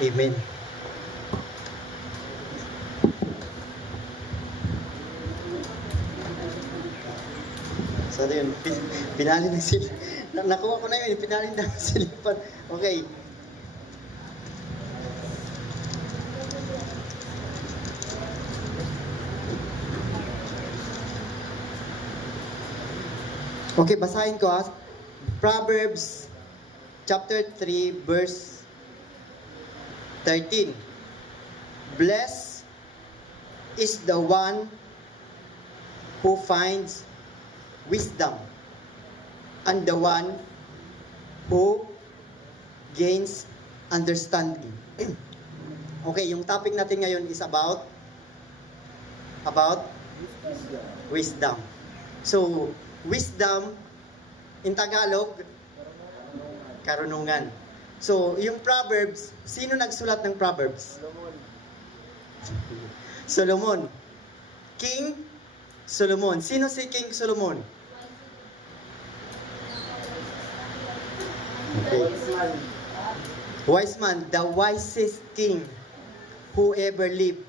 Amen. So, yun, pinali ng sil. Nakuha ko na yun, pinali ng silipan. Okay. Okay, basahin ko ha. Proverbs chapter 3 verse 13. Blessed is the one who finds wisdom, and the one who gains understanding. Okay, yung topic natin ngayon is about wisdom. So, wisdom in Tagalog, karunungan. So, yung Proverbs, sino nagsulat ng Proverbs? Solomon. King Solomon. Sino si King Solomon? Okay. Wise man, the wisest king who ever lived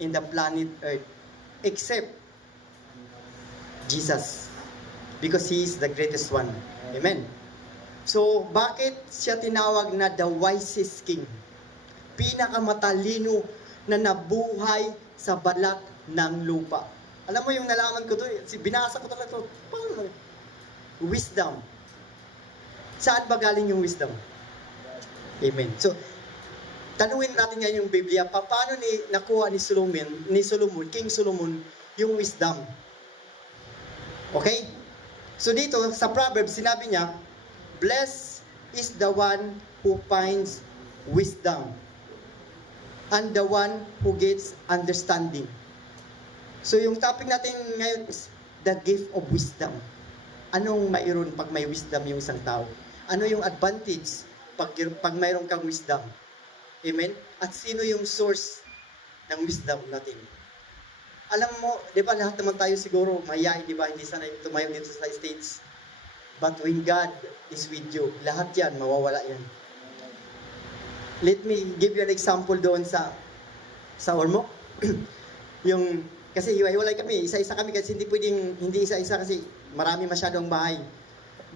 in the planet Earth, except Jesus, because He is the greatest one. Amen. So, bakit siya tinawag na the wisest king? Pinakamatalino na nabuhay sa balat ng lupa. Alam mo yung nalaman ko to, binasa ko talaga to, paano? Wisdom. Saan ba galing yung wisdom? Amen. So, tanungin natin ngayon yung Biblia, paano nakuha ni Solomon, King Solomon, yung wisdom? Okay? So dito, sa Proverbs, sinabi niya, blessed is the one who finds wisdom, and the one who gets understanding. So yung topic natin ngayon is the gift of wisdom. Anong mayroon pag may wisdom yung isang tao? Ano yung advantage pag mayroon kang wisdom? Amen? At sino yung source ng wisdom natin? Alam mo, di ba lahat naman tayo siguro mayayain, di ba? Hindi sanay tumayo dito sa States. But when God is with you, lahat yan, mawawala yan. Let me give you an example doon sa Ormoc. Yung, kasi hiwa-hiwalay kami, isa-isa kami kasi hindi pwedeng, hindi isa-isa kasi marami masyadong bahay.